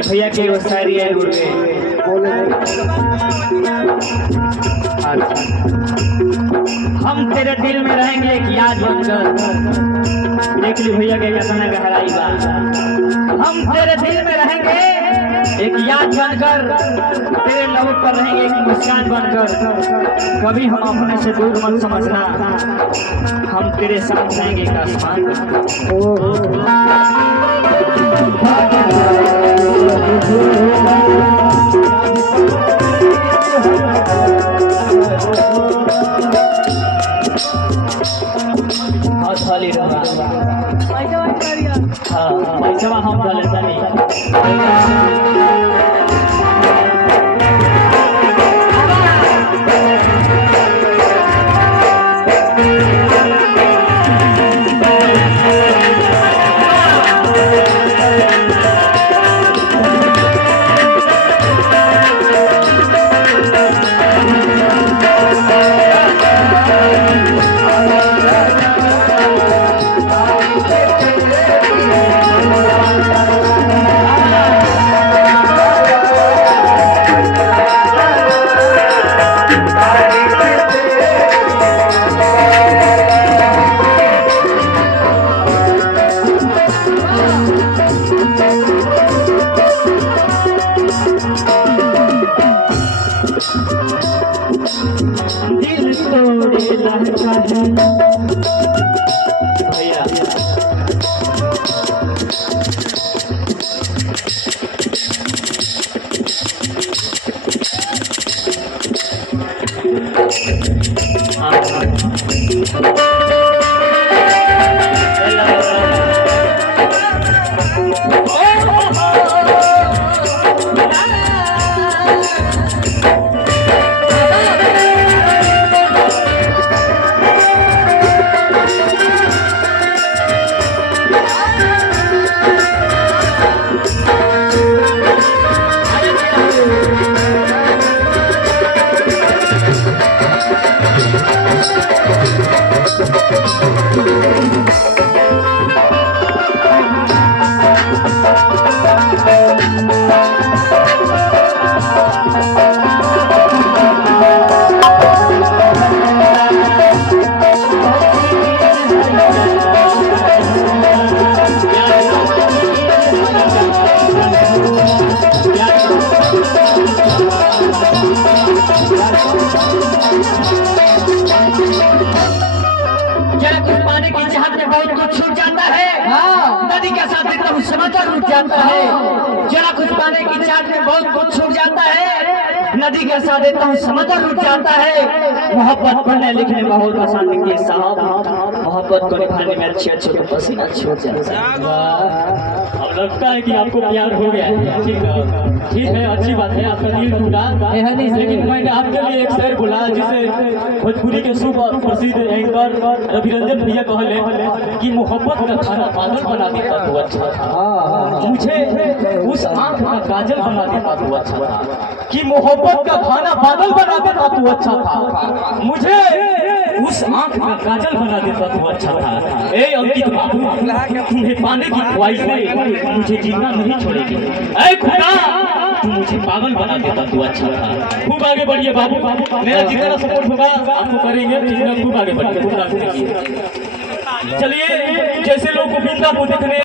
भैया की वो शायरी है हम तेरे दिल में रहेंगे एक याद बनकर। देख ली भैया के कहना गहराई बा। हम तेरे दिल में रहेंगे एक याद बनकर, तेरे लहू पर रहेंगे एक मुस्कान बनकर। कभी हम अपने से दूर मत समझना, हम तेरे साथ रहेंगे एक आसमान बनकर। खाली रहा हाँ पैसा हम डाले दिल तोड़े लहका भैया पाने की चाहत में बहुत कुछ छूट जाता है। नदी का साथ एकदम समंदर रुक जाता है। जरा कुछ पाने की चाहत में बहुत कुछ छूट जाता है। नदी के साथ एकदम समंदर रुक जाता है। मोहब्बत पढ़ने लिखने में बहुत आसान लिखी है साहब। मोहब्बत को निभाने में अच्छे अच्छे को पसीना छूट जाता है। अब लगता है कि आपको प्यार हो गया। ठीक है अच्छी बात है, आपका दिल टूटा। लेकिन मैंने आपके लिए एक शेर बोला जिसे भोजपुरी के सुप्रसिद्ध एंकर रविरंजन भैया कहले कि मोहब्बत का खाना बादल बना देता तो अच्छा था, मुझे उस आंख का काजल बना देता तो अच्छा था। कि मोहब्बत का खाना बादल बना देता तो अच्छा था, मुझे उस आंख का काजल बना देता तो अच्छा था। ए अंकित बाबू, तुम्हें पाने की ख्वाहिश है, मुझे जीना नहीं छोड़ेगी। ऐ खुदा, तू मुझे पागल बना देता तो अच्छा था। खूब आगे बढ़िए बाबू, मेरा जितना सपोर्ट होगा आपको करेंगे। खूब आगे बढ़िए। चलिए, जैसे लोग गोविंदा को देखने